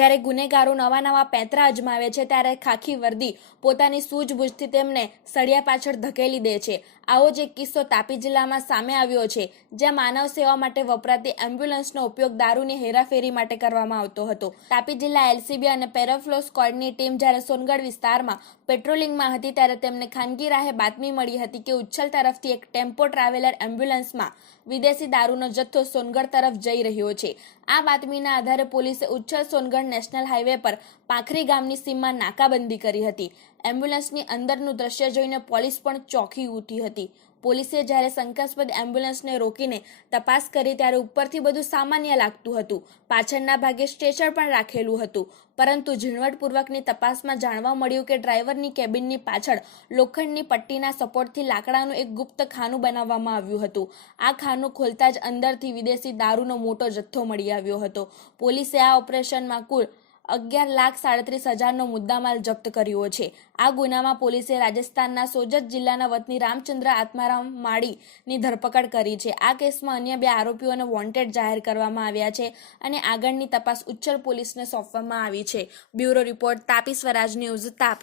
જ્યારે ગુનેગારો નવા પેંતરા અજમાવે છે ત્યારે ખાખી વર્દી પોતાની સૂઝબૂછથી તેમને સળિયા પાછળ ધકેલી દે છે। આવો જ એક કિસ્સો તાપી જિલ્લામાં સામે આવ્યો છે, જ્યાં માનવ સેવા માટે વપરાતી એમ્બ્યુલન્સનો ઉપયોગ દારૂની હેરાફેરી માટે કરવામાં આવતો હતો। તાપી જિલ્લા એલસીબી અને પેરાફ્લો સ્ક્વોડની ટીમ જ્યારે સોનગઢ વિસ્તારમાં પેટ્રોલિંગમાં હતી ત્યારે તેમને ખાનગી રાહે બાતમી મળી હતી કે ઉચ્છલ તરફથી એક ટેમ્પો ટ્રાવેલર એમ્બ્યુલન્સમાં વિદેશી દારૂનો જથ્થો સોનગઢ તરફ જઈ રહ્યો છે। આ બાતમીના આધારે પોલીસે ઉચ્છલ સોનગઢ નેશનલ હાઈવે પર પાંખરી ગામની સીમમાં નાકાબંધી કરી હતી। એમ્બ્યુલન્સની અંદરનું દ્રશ્ય જોઈને પોલીસ પણ ચોંકી ઉઠી હતી। પોલીસે જ્યારે શંકાસ્પદ એમ્બ્યુલન્સને રોકીને તપાસ કરી ત્યારે ઉપરથી બધું સામાન્ય લાગતું હતું। પાછળના ભાગે સ્ટ્રેચર પણ રાખેલું હતું, પરંતુ ઝીણવટપૂર્વકની તપાસમાં જાણવા મળ્યું કે ડ્રાઈવરની કેબિનની પાછળ લોખંડની પટ્ટીના સપોર્ટથી લાકડાનું એક ગુપ્ત ખાનું બનાવવામાં આવ્યું હતું। આ ખાનું ખોલતા જ અંદરથી વિદેશી દારૂનો મોટો જથ્થો મળી આવ્યો હતો। પોલીસે આ ઓપરેશનમાં કુલ 11,37,000નો મુદ્દામાલ જપ્ત કર્યો છે। આ ગુનામાં પોલીસે રાજસ્થાનના સોજત જિલ્લાના વતની રામચંદ્ર આત્મારામ માળીની ધરપકડ કરી છે। આ કેસમાં અન્ય 2 આરોપીઓને વોન્ટેડ જાહેર કરવામાં આવ્યા છે અને આગળની તપાસ ઉચ્ચલ પોલીસને સોંપવામાં આવી છે। બ્યુરો રિપોર્ટ, તાપી સ્વરાજ ન્યૂઝ, તાપી।